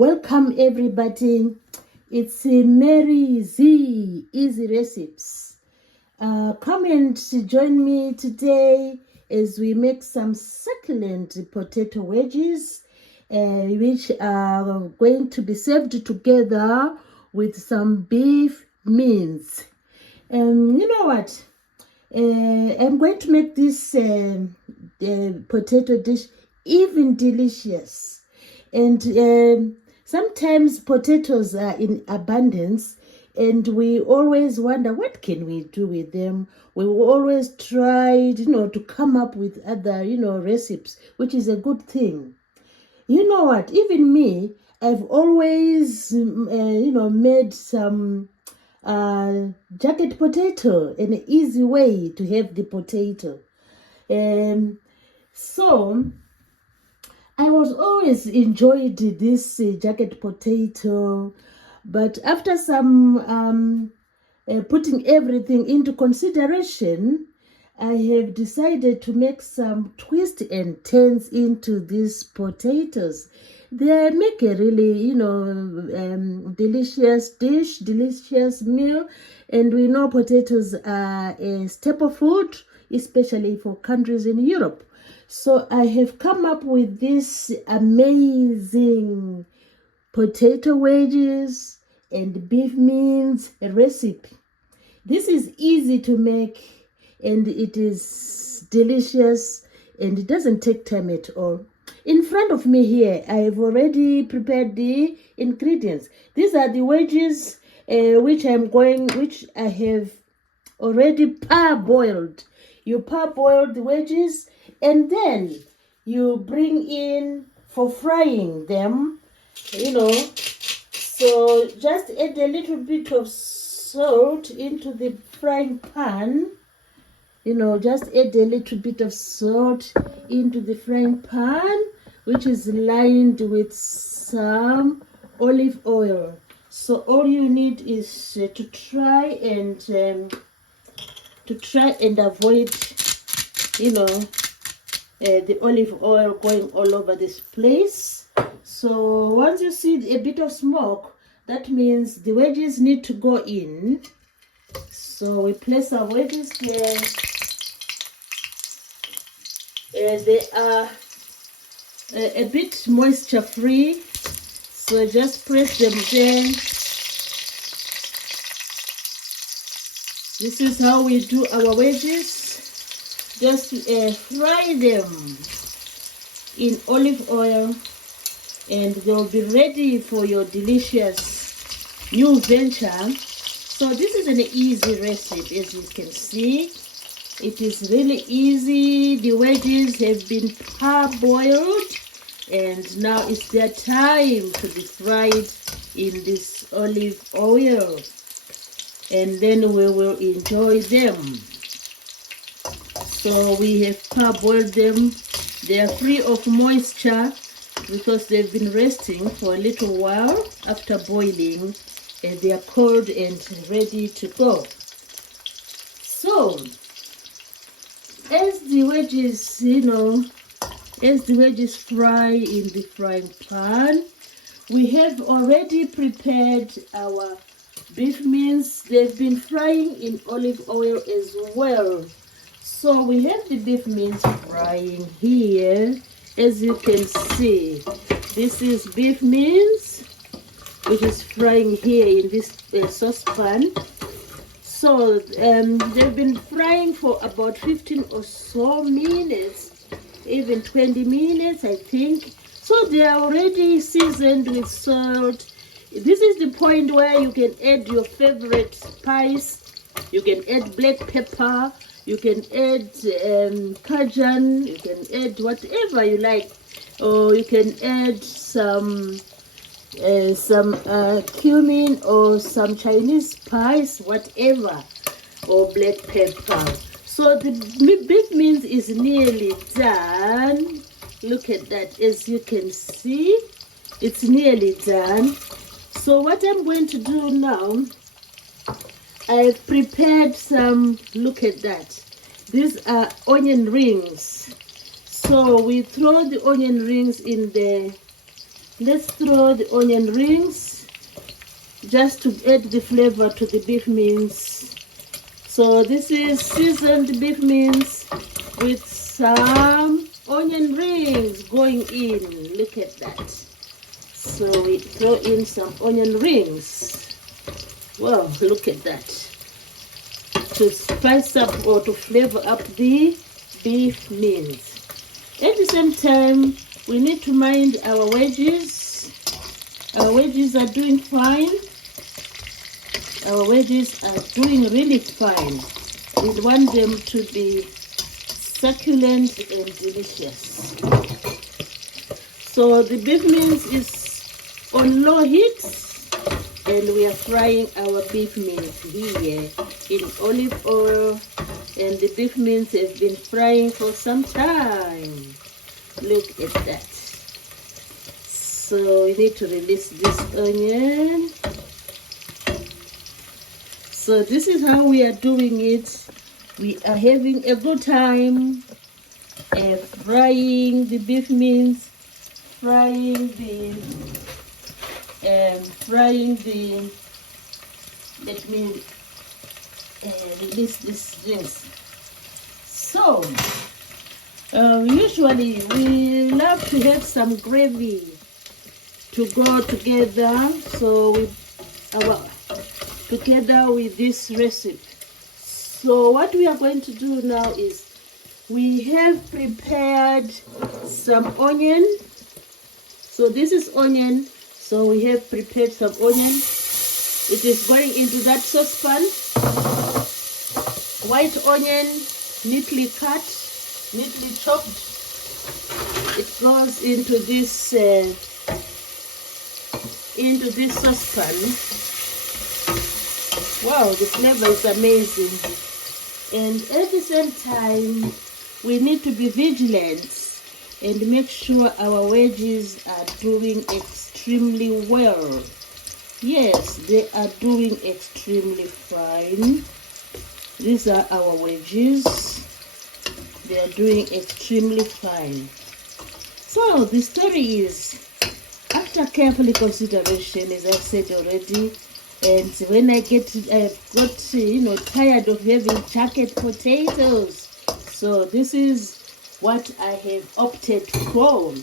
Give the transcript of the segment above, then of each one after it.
Welcome everybody. It's Mary Z Easy Recipes. Come and join me today as we make some succulent potato wedges, which are going to be served together with some beef mince. You know what? I'm going to make this potato dish even delicious. And sometimes potatoes are in abundance, and we always wonder what can we do with them. We always try, to come up with other, recipes, which is a good thing. You know what? Even me, I've always, made some jacket potato, an easy way to have the potato. So I was always enjoyed this jacket potato, but after some putting everything into consideration, I have decided to make some twists and turns into these potatoes. They make a really, delicious dish, delicious meal, and we know potatoes are a staple food, especially for countries in Europe. So I have come up with this amazing potato wedges and beef mince recipe. This is easy to make, and it is delicious, and it doesn't take time at all. In front of me here, I have already prepared the ingredients. These are the wedges which I have already parboiled. You parboil the wedges, and then you bring in for frying them, So just add a little bit of salt into the frying pan. Just add a little bit of salt into the frying pan, which is lined with some olive oil. So all you need is to try and avoid, the olive oil going all over this place. So once you see a bit of smoke, that means the wedges need to go in. So we place our wedges here. They are a bit moisture free, so just press them there. This is how we do our wedges. Just fry them in olive oil, and they'll be ready for your delicious new venture. So this is an easy recipe, as you can see. It is really easy. The wedges have been parboiled, and now it's their time to be fried in this olive oil, and then we will enjoy them. So we have parboiled them. They are free of moisture because they've been resting for a little while after boiling, and they are cold and ready to go. So as the wedges fry in the frying pan, we have already prepared our beef mince. They've been frying in olive oil as well. So we have the beef mince frying here, as you can see. This is beef mince, which is frying here in this saucepan. So they've been frying for about 15 or so minutes, even 20 minutes, I think. So they are already seasoned with salt. This is the point where you can add your favorite spice. You can add black pepper. You can add cajun. You can add whatever you like. Or you can add some cumin or some Chinese spice, whatever, or black pepper. So the beef mince is nearly done. Look at that. As you can see, it's nearly done. So what I'm going to do now, I've prepared some, look at that. These are onion rings. So we throw the onion rings in the let's throw the onion rings just to add the flavor to the beef mince. So this is seasoned beef mince with some onion rings going in. Look at that. So we throw in some onion rings. Wow, look at that. To spice up or to flavor up the beef mince. At the same time, we need to mind our wedges. Our wedges are doing fine. Our wedges are doing really fine. We want them to be succulent and delicious. So the beef mince is on low heat, and we are frying our beef mince here in olive oil, and the beef mince has been frying for some time. Look at that. So we need to release this onion. So this is how we are doing it. We are having a good time frying the beef mince, frying the let me release this. So usually we love to have some gravy to go together, so together with this recipe. So what we are going to do now is we have prepared some onion. So this is onion. So we have prepared some onion. It is going into that saucepan. White onion, neatly cut, neatly chopped. It goes into this saucepan. Wow, the flavor is amazing. And at the same time, we need to be vigilant and make sure our wedges are doing extremely well. Yes, they are doing extremely fine. These are our wedges. They are doing extremely fine. So the story is, after careful consideration, as I said already, and when I got tired of having jacket potatoes, so this is what I have opted for.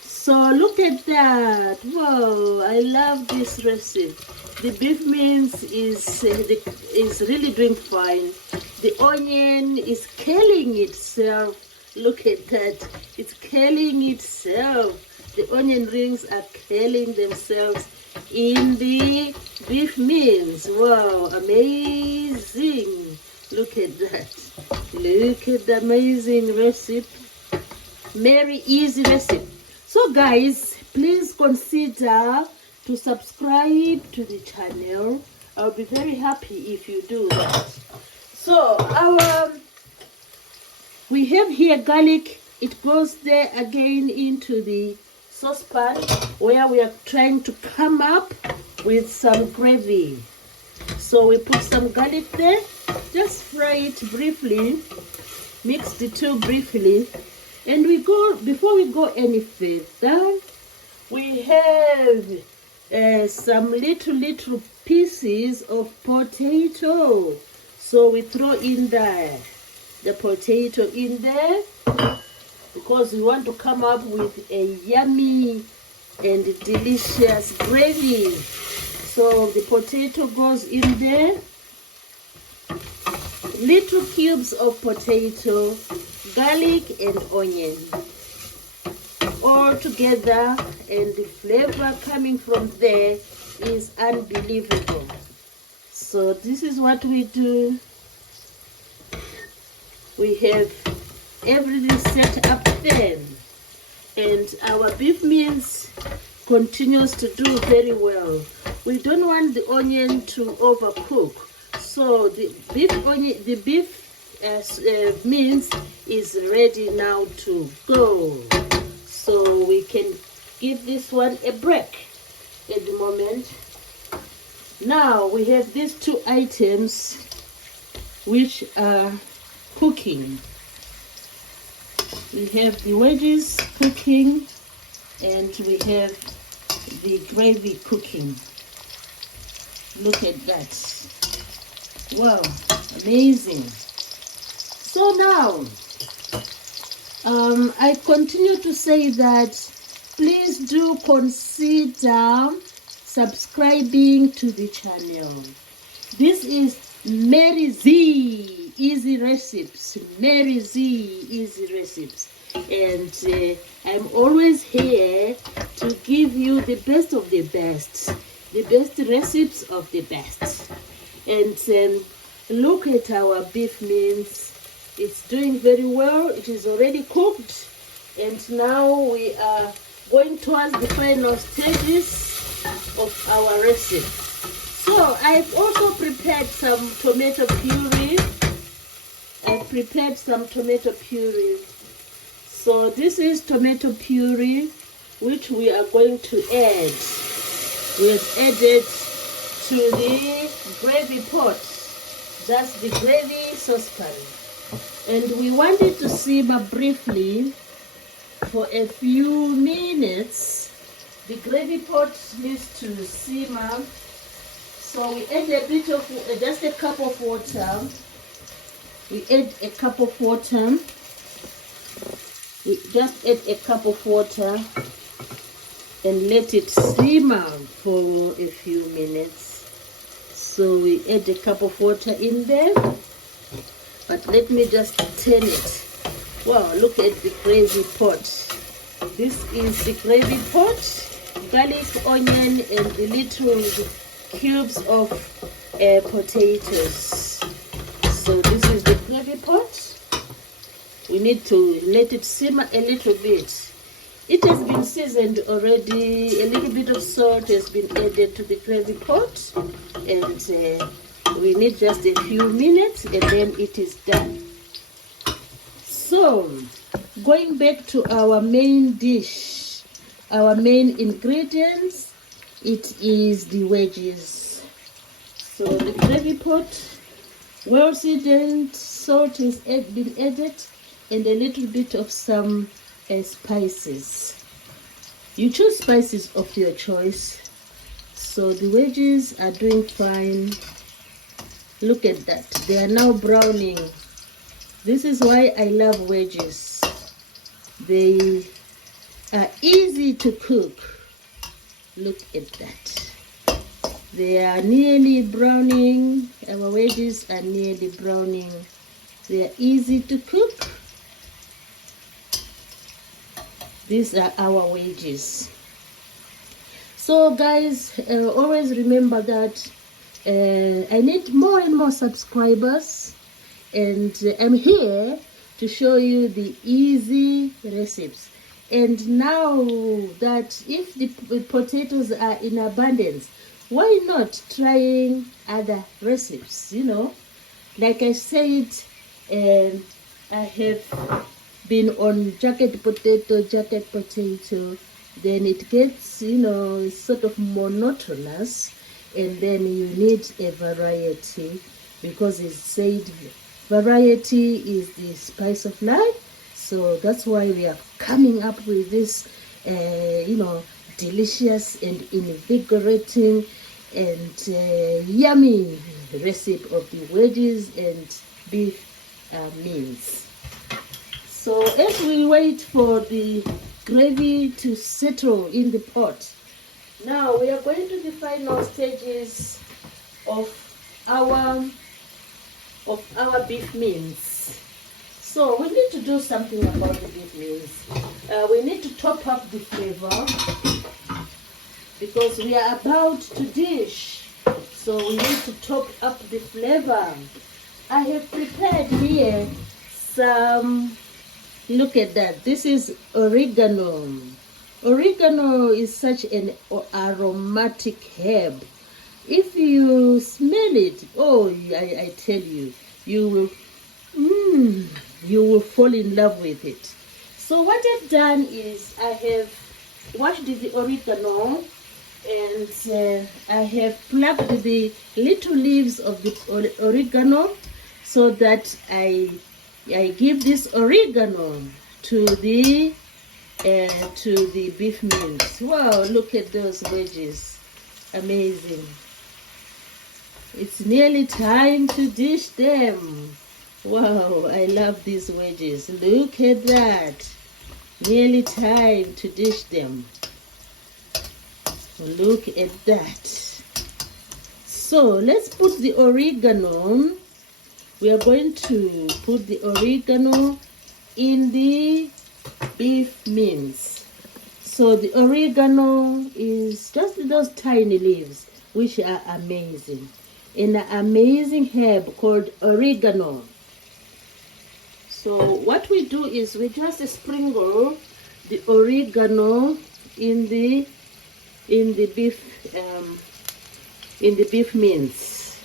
So look at that. Wow, I love this recipe. The beef mince is really doing fine. The onion is killing itself. Look at that. It's killing itself. The onion rings are killing themselves in the beef mince. Wow, amazing. Look at that. Look at the amazing recipe. Very easy recipe. So guys, please consider to subscribe to the channel. I'll be very happy if you do that. So we have here garlic. It goes there again into the saucepan where we are trying to come up with some gravy. So we put some garlic there, just fry it briefly, mix the two briefly, and before we go any further, we have some little pieces of potato. So we throw in the potato in there, because we want to come up with a yummy and delicious gravy. So the potato goes in there, little cubes of potato, garlic and onion all together, and the flavor coming from there is unbelievable. So this is what we do. We have everything set up there, and our beef mince continues to do very well. We don't want the onion to overcook, so the beef mince is ready now to go. So we can give this one a break at the moment. Now we have these two items which are cooking. We have the wedges cooking, and we have the gravy cooking. Look at that. Wow, amazing. So now I continue to say that please do consider subscribing to the channel. This is Mary Z Easy Recipes. Mary Z Easy Recipes. And I'm always here to give you the best of the best recipes of the best. And look at our beef mince. It's doing very well. It is already cooked, and now we are going towards the final stages of our recipe. So I've also prepared some tomato puree. So this is tomato puree, which we are going to add. We have added to the gravy pot. That's the gravy saucepan. And we want it to simmer briefly for a few minutes. The gravy pot needs to simmer. So we add a bit of, just a cup of water. We add a cup of water. We just add a cup of water and let it simmer for a few minutes. So we add a cup of water in there. But let me just turn it. Wow, look at the gravy pot. This is the gravy pot. Garlic, onion, and the little cubes of potatoes. So this is the gravy pot. We need to let it simmer a little bit. It has been seasoned already. A little bit of salt has been added to the gravy pot. And we need just a few minutes and then it is done. So, going back to our main dish, our main ingredients, it is the wedges. So the gravy pot, well seasoned, salt has been added, and a little bit of some spices. You choose spices of your choice. So the wedges are doing fine. Look at that. They are now browning. This is why I love wedges. They are easy to cook. Look at that. They are nearly browning. Our wedges are nearly browning. They are easy to cook. These are our wedges. So guys, always remember that I need more and more subscribers, and I'm here to show you the easy recipes. And now that if the potatoes are in abundance, why not trying other recipes? You know, like I said, I have been on jacket potato, then it gets, you know, sort of monotonous. And then you need a variety, because it said variety is the spice of life. So that's why we are coming up with this, you know, delicious and invigorating and yummy recipe of the wedges and beef mince. So as we wait for the gravy to settle in the pot, now we are going to the final stages of our beef mince. So we need to do something about the beef mince. We need to top up the flavor because we are about to dish. So we need to top up the flavor. I have prepared here some, look at that. This is oregano. Oregano is such an aromatic herb. If you smell it, oh, I tell you, you will fall in love with it. So what I've done is I have washed the oregano, and I have plucked the little leaves of the oregano so that I give this oregano to the to the beef mince. Wow, look at those wedges. Amazing. It's nearly time to dish them. Wow, I love these wedges. Look at that. Nearly time to dish them. Look at that. So let's put the oregano. We are going to put the oregano in the beef mince. So the oregano is just those tiny leaves, which are amazing. An amazing herb called oregano. So what we do is we just sprinkle the oregano in the beef mince.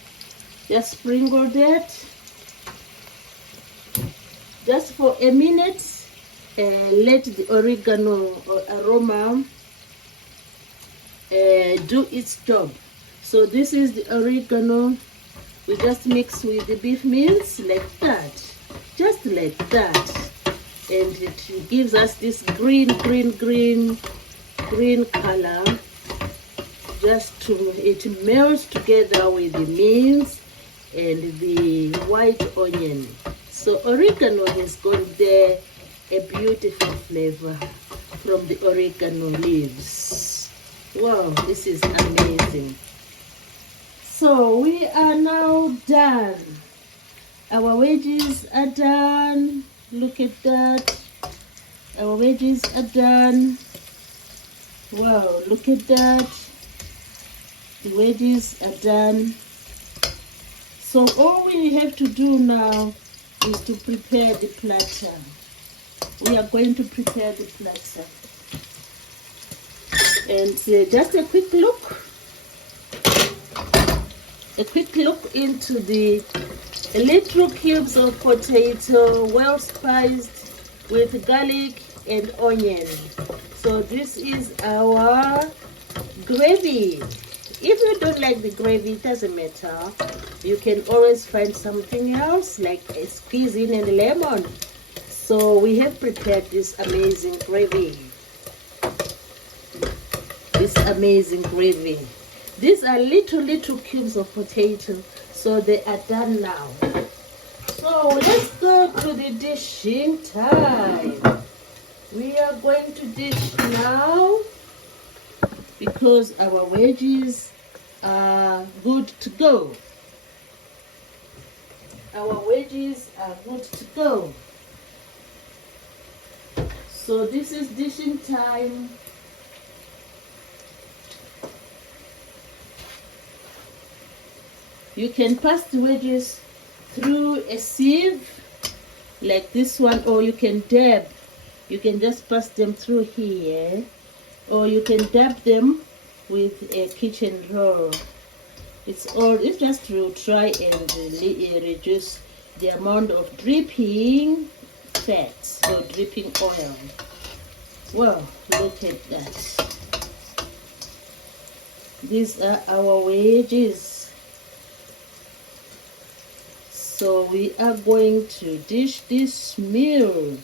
Just sprinkle that just for a minute, and let the oregano or aroma do its job. So this is the oregano. We just mix with the beef mince like that, just like that, and it gives us this green color. Just to it melts together with the mince and the white onion. So oregano has got there a beautiful flavor from the oregano leaves. Wow, this is amazing. So we are now done. Our wedges are done. Look at that. Our wedges are done. Wow, look at that. The wedges are done. So all we have to do now is to prepare the platter. We are going to prepare the platter. And just a quick look into the little cubes of potato, well spiced with garlic and onion. So this is our gravy. If you don't like the gravy, it doesn't matter. You can always find something else like a squeeze in and lemon. So we have prepared this amazing gravy. This amazing gravy. These are little cubes of potato, so they are done now. So let's go to the dishing time. We are going to dish now because our wedges are good to go. Our wedges are good to go. So this is dishing time. You can pass the wedges through a sieve like this one, or you can dab. You can just pass them through here, or you can dab them with a kitchen roll. It's just to try and reduce the amount of dripping fat or dripping oil. Well, look at that. These are our wedges. So we are going to dish this meal.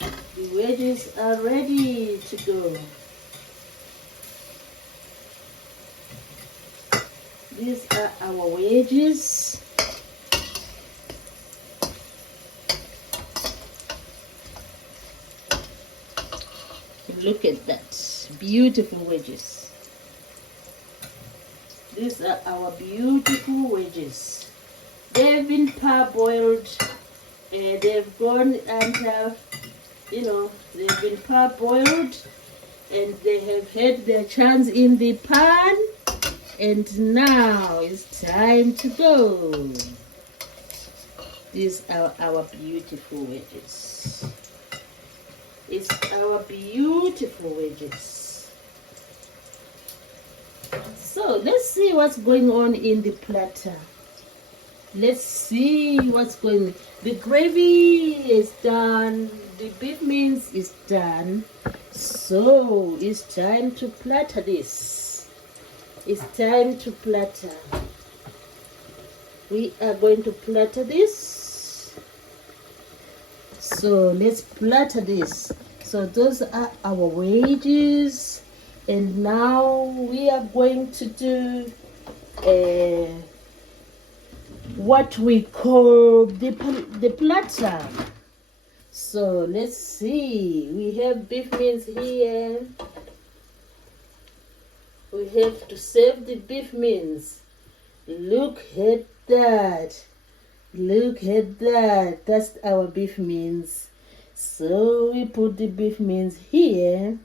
The wedges are ready to go. These are our wedges. Look at that, beautiful wedges. These are our beautiful wedges. They've been parboiled. They've gone and they've been parboiled, and they have had their chance in the pan, and now it's time to go. These are our beautiful wedges. It's our beautiful wedges. So let's see what's going on in the platter. Let's see what's going on. The gravy is done. The beef mince is done. So it's time to platter this. It's time to platter. We are going to platter this. So let's platter this. So those are our wedges, and now we are going to do what we call the platter. So let's see, we have beef mince here. We have to serve the beef mince. Look at that. Look at that. That's our beef mince. So we put the beef mince here.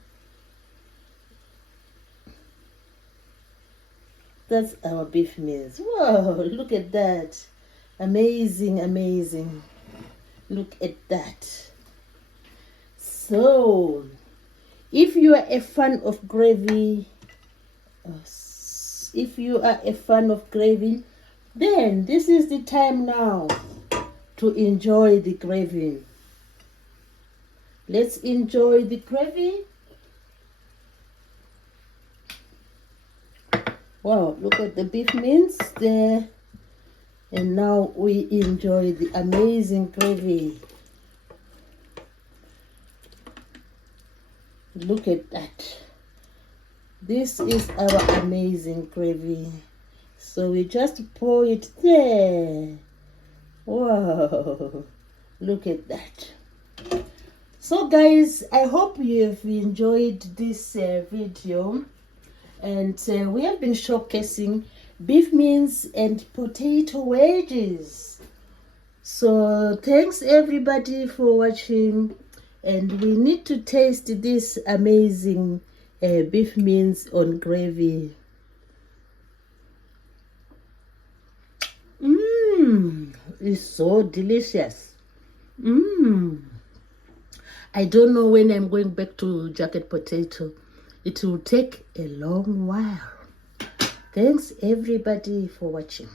That's our beef mince. Whoa, look at that. Amazing, amazing. Look at that. So, if you are a fan of gravy, then this is the time now to enjoy the gravy. Let's enjoy the gravy. Wow, look at the beef mince there. And now we enjoy the amazing gravy. Look at that. This is our amazing gravy. So we just pour it there. Wow, look at that. So guys, I hope you've enjoyed this video. And we have been showcasing beef mince and potato wedges. So thanks everybody for watching, and we need to taste this amazing beef mince on gravy. It's so delicious. I don't know when I'm going back to jacket potato. It will take a long while. Thanks everybody for watching.